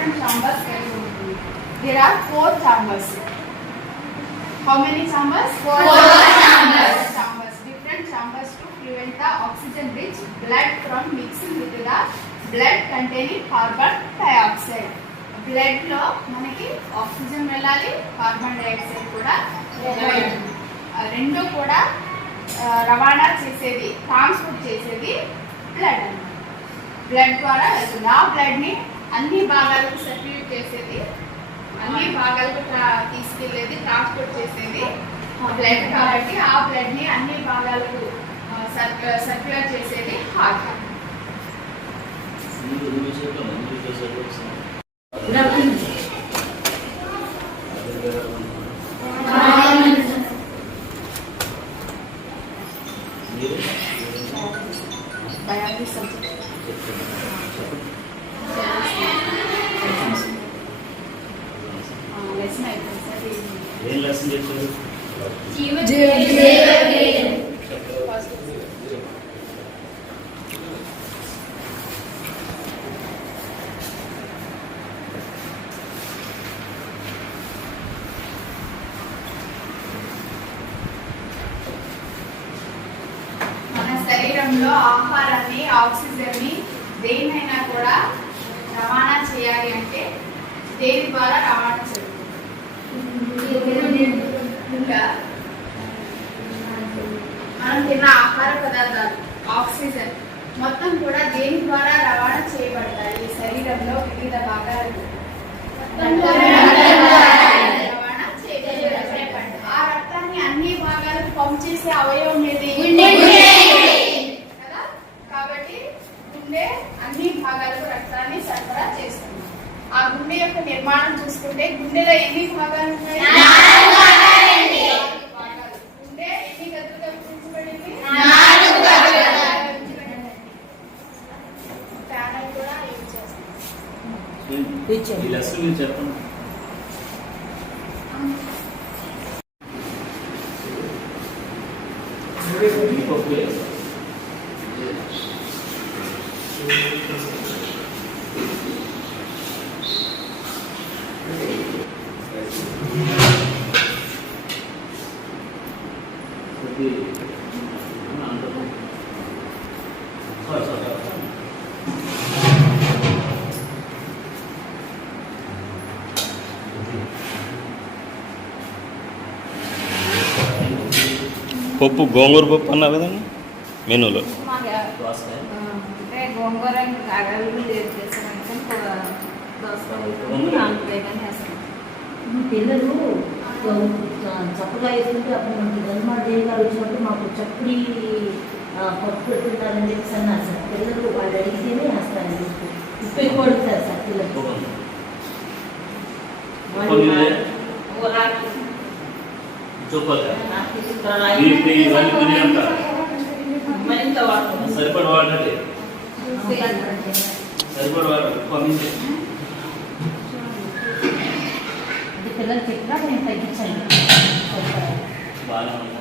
Different chambers కలిగి ఉంటుంది there are four chambers how many chambers four chambers. chambers. Different chambers to prevent the oxygen rich blood from mixing with the blood containing carbon dioxide. బ్లడ్లో మనకి oxygen వెళ్ళాలి carbon dioxide కూడా రెండు కూడా రవాణా చేసేది ట్రాన్స్పోర్ట్ చేసేది బ్లడ్ బ్లడ్ ద్వారా వెళ్తుంది. ఆ బ్లడ్ని అన్ని భాగాలకు సర్క్యులేట్ చేసేది. అన్ని భాగాలకు ట్రా- తీసుకెళ్ళేది ట్రాన్స్పోర్ట్ చేసేది. బ్లడ్ కాబట్టి ఆ బ్లడ్ని అన్ని భాగాలకు సర్క్యులేట్ చేసేది హార్ట్ బయాలజీ సబ్జెక్ట్ చెప్తున్నారు. చెప్పండి. లెసన్ అయిపోయింది సార్ ఏం లెసన్ చెప్పారు? మన శరీరంలో ఆహారాన్ని ఆక్సిజన్ని దేన్నైనా కూడా రవాణా చేయాలి అంటే దేని ద్వారా రవాణా మనం తిన్న ఆహార పదార్థాలు ఆక్సిజన్ మొత్తం కూడా దేని ద్వారా రవాణా చేయబడతాయి? శరీరంలో వివిధ భాగాలకు రవాణా చేయబడతాయి. ఆ రక్తాన్ని అన్ని భాగాలకు పంప్ చేసే అవయవం ఏది? కదా? కాబట్టి గుండె అన్ని భాగాలకు రక్తాన్ని సరఫరా చేస్తుంది. ఆ గుండె యొక్క నిర్మాణం చూసుకుంటే గుండెలో ఎన్ని భాగాలు ఉన్నాయి? చెప్పండి. ఓకే. సారీ సారీ పప్పు గోంగూర పప్పు అన్నారు కదండి? మెనూలో. పిల్లలు చప్పగా వేసుకుంటే అప్పుడు మనకి గన్మాడ దేవాలు వచ్చినప్పుడు మాకు చప్పుడి ఆ, పప్పు పెట్టుకుంటారని చెప్పేసి అన్నారు సార్. పిల్లలు వాళ్ళు అడిగితేనే వేస్తారు ఉప్పు ఎక్కువ అడుగుతారు సార్ పిల్లలు. చూపాలి రాకి దీనికి ఇవన్నీ తిని అంటారు మరింత వాడుతుంది సరిపడ వాడండి సరిపడ వాడు పంపించండి అది పిల్లలు చెప్పినా నేను తగ్గించండి బాగానే